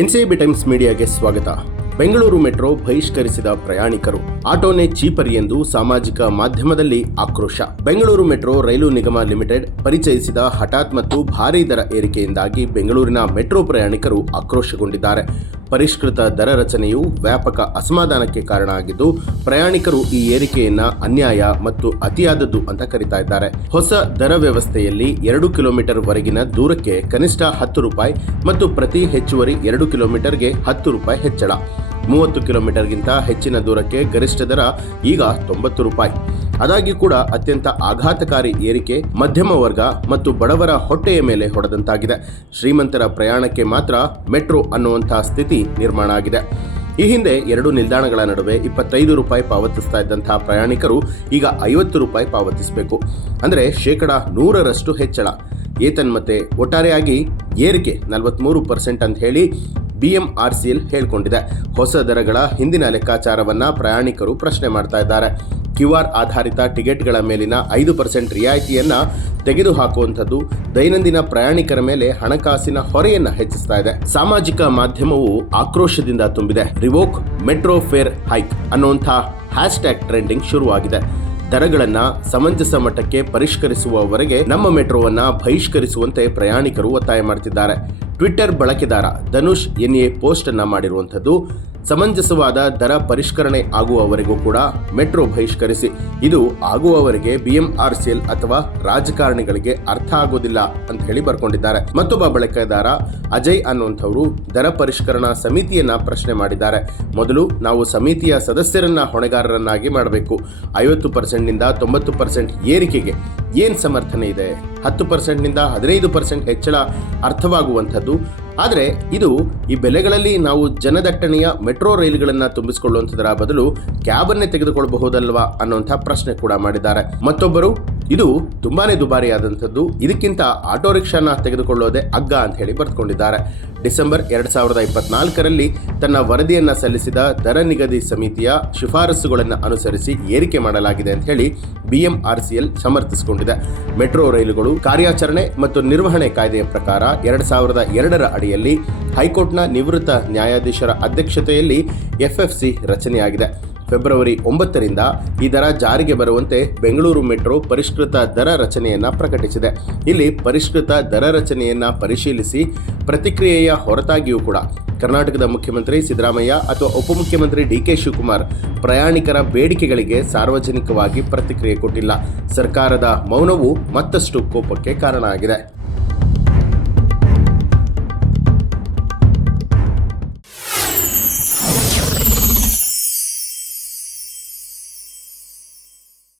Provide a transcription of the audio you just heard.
NCB times ಮೀಡಿಯಾಗೆ ಸ್ವಾಗತ. Bengaluru metro ಬಹಿಷ್ಕರಿಸಿದ ಪ್ರಯಾಣಿಕರು, ಆಟೋನೇ cheaper ಎಂದು ಸಾಮಾಜಿಕ ಮಾಧ್ಯಮದಲ್ಲಿ ಆಕ್ರೋಶ. ಬೆಂಗಳೂರು ಮೆಟ್ರೋ ರೈಲು ನಿಗಮ ಲಿಮಿಟೆಡ್ ಪರಿಚಯಿಸಿದ ಹಠಾತ್ ಮತ್ತು ಭಾರೀ ದರ ಏರಿಕೆಯಿಂದಾಗಿ ಬೆಂಗಳೂರಿನ ಮೆಟ್ರೋ ಪ್ರಯಾಣಿಕರು ಆಕ್ರೋಶಗೊಂಡಿದ್ದಾರೆ. ಪರಿಷ್ಕೃತ ದರ ರಚನೆಯು ವ್ಯಾಪಕ ಅಸಮಾಧಾನಕ್ಕೆ ಕಾರಣ ಆಗಿದ್ದು, ಪ್ರಯಾಣಿಕರು ಈ ಏರಿಕೆಯನ್ನ ಅನ್ಯಾಯ ಮತ್ತು ಅತಿಯಾದದ್ದು ಅಂತ ಕರೀತಾ ಇದ್ದಾರೆ. ಹೊಸ ದರ ವ್ಯವಸ್ಥೆಯಲ್ಲಿ 2 ಕಿಲೋಮೀಟರ್ ವರೆಗಿನ ದೂರಕ್ಕೆ ಕನಿಷ್ಠ 10 ರೂಪಾಯಿ ಮತ್ತು ಪ್ರತಿ ಹೆಚ್ಚುವರಿ 2 ಕಿಲೋಮೀಟರ್ಗೆ 10 ರೂಪಾಯಿ ಹೆಚ್ಚಳ. 30 ಕಿಲೋಮೀಟರ್ಗಿಂತ ಹೆಚ್ಚಿನ ದೂರಕ್ಕೆ ಗರಿಷ್ಠ ದರ ಈಗ 90 ರೂಪಾಯಿ. ಆದಾಗ್ಯೂ ಕೂಡ ಅತ್ಯಂತ ಆಘಾತಕಾರಿ ಏರಿಕೆ ಮಧ್ಯಮ ವರ್ಗ ಮತ್ತು ಬಡವರ ಹೊಟ್ಟೆಯ ಮೇಲೆ ಹೊಡೆದಂತಾಗಿದೆ. ಶ್ರೀಮಂತರ ಪ್ರಯಾಣಕ್ಕೆ ಮಾತ್ರ ಮೆಟ್ರೋ ಅನ್ನುವಂತಹ ಸ್ಥಿತಿ ನಿರ್ಮಾಣ ಆಗಿದೆ. ಈ ಹಿಂದೆ 2 ನಿಲ್ದಾಣಗಳ ನಡುವೆ 25 ರೂಪಾಯಿ ಪಾವತಿಸ್ತಾ ಇದ್ದಂತಹ ಪ್ರಯಾಣಿಕರು ಈಗ 50 ರೂಪಾಯಿ ಪಾವತಿಸಬೇಕು. ಅಂದರೆ 100% ಹೆಚ್ಚಳ. ಏತನ್ಮತ್ತೆ ಒಟ್ಟಾರೆಯಾಗಿ ಏರಿಕೆ 43% ಅಂತ ಹೇಳಿ BMRCL ಹೇಳ್ಕೊಂಡಿದೆ. ಹೊಸ ದರಗಳ ಹಿಂದಿನ ಲೆಕ್ಕಾಚಾರವನ್ನ ಪ್ರಯಾಣಿಕರು ಪ್ರಶ್ನೆ ಮಾಡ್ತಾ ಇದ್ದಾರೆ. QR ಆಧಾರಿತ ಟಿಕೆಟ್ಗಳ ಮೇಲಿನ 5% ರಿಯಾಯಿತಿಯನ್ನ ತೆಗೆದುಹಾಕುವಂಥದ್ದು ದೈನಂದಿನ ಪ್ರಯಾಣಿಕರ ಮೇಲೆ ಹಣಕಾಸಿನ ಹೊರೆಯನ್ನ ಹೆಚ್ಚಿಸ್ತಾ ಇದೆ. ಸಾಮಾಜಿಕ ಮಾಧ್ಯಮವು ಆಕ್ರೋಶದಿಂದ ತುಂಬಿದೆ. ರಿವೋಕ್ ಮೆಟ್ರೋ ಫೇರ್ ಹೈಕ್ ಅನ್ನುವಂಥ ಹ್ಯಾಶ್ಟ್ಯಾಗ್ ಟ್ರೆಂಡಿಂಗ್ ಶುರುವಾಗಿದೆ. ದರಗಳನ್ನ ಸಮಂಜಸ ಮಟ್ಟಕ್ಕೆ ಪರಿಷ್ಕರಿಸುವವರೆಗೆ ನಮ್ಮ ಮೆಟ್ರೋವನ್ನ ಬಹಿಷ್ಕರಿಸುವಂತೆ ಪ್ರಯಾಣಿಕರು ಒತ್ತಾಯ ಮಾಡ್ತಿದ್ದಾರೆ. ಟ್ವಿಟ್ಟರ್ ಬಳಕೆದಾರ ಧನುಷ್ NA ಪೋಸ್ಟ್ ಅನ್ನ ಮಾಡಿರುವಂಥದ್ದು, ಸಮಂಜಸವಾದ ದರ ಪರಿಷ್ಕರಣೆ ಆಗುವವರೆಗೂ ಕೂಡ ಮೆಟ್ರೋ ಬಹಿಷ್ಕರಿಸಿ. ಇದು ಆಗುವವರೆಗೆ BMRCL ಅಥವಾ ರಾಜಕಾರಣಿಗಳಿಗೆ ಅರ್ಥ ಆಗೋದಿಲ್ಲ ಅಂತ ಹೇಳಿ ಬರ್ಕೊಂಡಿದ್ದಾರೆ. ಮತ್ತೊಬ್ಬ ಬಳಕೆದಾರ ಅಜಯ್ ಅನ್ನುವಂಥವರು ದರ ಪರಿಷ್ಕರಣಾ ಸಮಿತಿಯನ್ನ ಪ್ರಶ್ನೆ ಮಾಡಿದ್ದಾರೆ. ಮೊದಲು ನಾವು ಸಮಿತಿಯ ಸದಸ್ಯರನ್ನ ಹೊಣೆಗಾರರನ್ನಾಗಿ ಮಾಡಬೇಕು. 50% ನಿಂದ 90% ಏರಿಕೆಗೆ ಏನ್ ಸಮರ್ಥನೆ ಇದೆ? 10% ನಿಂದ 15% ಹೆಚ್ಚಳ ಅರ್ಥವಾಗುವಂಥದ್ದು. ಆದರೆ ಇದು ಈ ಬೆಲೆಗಳಲ್ಲಿ ನಾವು ಜನದಟ್ಟಣೆಯ ಮೆಟ್ರೋ ರೈಲುಗಳನ್ನು ತುಂಬಿಸಿಕೊಳ್ಳುವಂಥದರ ಬದಲು ಕ್ಯಾಬನ್ನೇ ತೆಗೆದುಕೊಳ್ಳಬಹುದಲ್ವಾ ಅನ್ನುವಂಥ ಪ್ರಶ್ನೆ ಕೂಡ ಮಾಡಿದ್ದಾರೆ. ಮತ್ತೊಬ್ಬರು ಇದು ತುಂಬಾನೇ ದುಬಾರಿಯಾದಂಥದ್ದು, ಇದಕ್ಕಿಂತ ಆಟೋ ರಿಕ್ಷಾನ ತೆಗೆದುಕೊಳ್ಳೋದೇ ಅಗ್ಗ ಅಂತ ಹೇಳಿ ಬರೆದುಕೊಂಡಿದ್ದಾರೆ. ಡಿಸೆಂಬರ್ 2024ರಲ್ಲಿ ತನ್ನ ವರದಿಯನ್ನು ಸಲ್ಲಿಸಿದ ದರ ನಿಗದಿ ಸಮಿತಿಯ ಶಿಫಾರಸುಗಳನ್ನು ಅನುಸರಿಸಿ ಏರಿಕೆ ಮಾಡಲಾಗಿದೆ ಅಂತ ಹೇಳಿ BMRCL ಸಮರ್ಥಿಸಿಕೊಂಡಿದೆ. ಮೆಟ್ರೋ ರೈಲುಗಳು ಕಾರ್ಯಾಚರಣೆ ಮತ್ತು ನಿರ್ವಹಣೆ ಕಾಯ್ದೆಯ ಪ್ರಕಾರ 2002ರ ಅಡಿಯಲ್ಲಿ ಹೈಕೋರ್ಟ್ನ ನಿವೃತ್ತ ನ್ಯಾಯಾಧೀಶರ ಅಧ್ಯಕ್ಷತೆಯಲ್ಲಿ FFC ರಚನೆಯಾಗಿದೆ. ಫೆಬ್ರವರಿ 9ರಿಂದ ಈ ದರ ಜಾರಿಗೆ ಬರುವಂತೆ ಬೆಂಗಳೂರು ಮೆಟ್ರೋ ಪರಿಷ್ಕೃತ ದರ ರಚನೆಯನ್ನ ಪ್ರಕಟಿಸಿದೆ. ಇಲ್ಲಿ ಪರಿಷ್ಕೃತ ದರ ರಚನೆಯನ್ನ ಪರಿಶೀಲಿಸಿ ಪ್ರತಿಕ್ರಿಯೆಯ ಹೊರತಾಗಿಯೂ ಕೂಡ ಕರ್ನಾಟಕದ ಮುಖ್ಯಮಂತ್ರಿ ಸಿದ್ದರಾಮಯ್ಯ ಅಥವಾ ಉಪಮುಖ್ಯಮಂತ್ರಿ DK ಶಿವಕುಮಾರ್ ಪ್ರಯಾಣಿಕರ ಬೇಡಿಕೆಗಳಿಗೆ ಸಾರ್ವಜನಿಕವಾಗಿ ಪ್ರತಿಕ್ರಿಯೆ ಕೊಟ್ಟಿಲ್ಲ. ಸರ್ಕಾರದ ಮೌನವು ಮತ್ತಷ್ಟು ಕೋಪಕ್ಕೆ ಕಾರಣ ಆಗಿದೆ.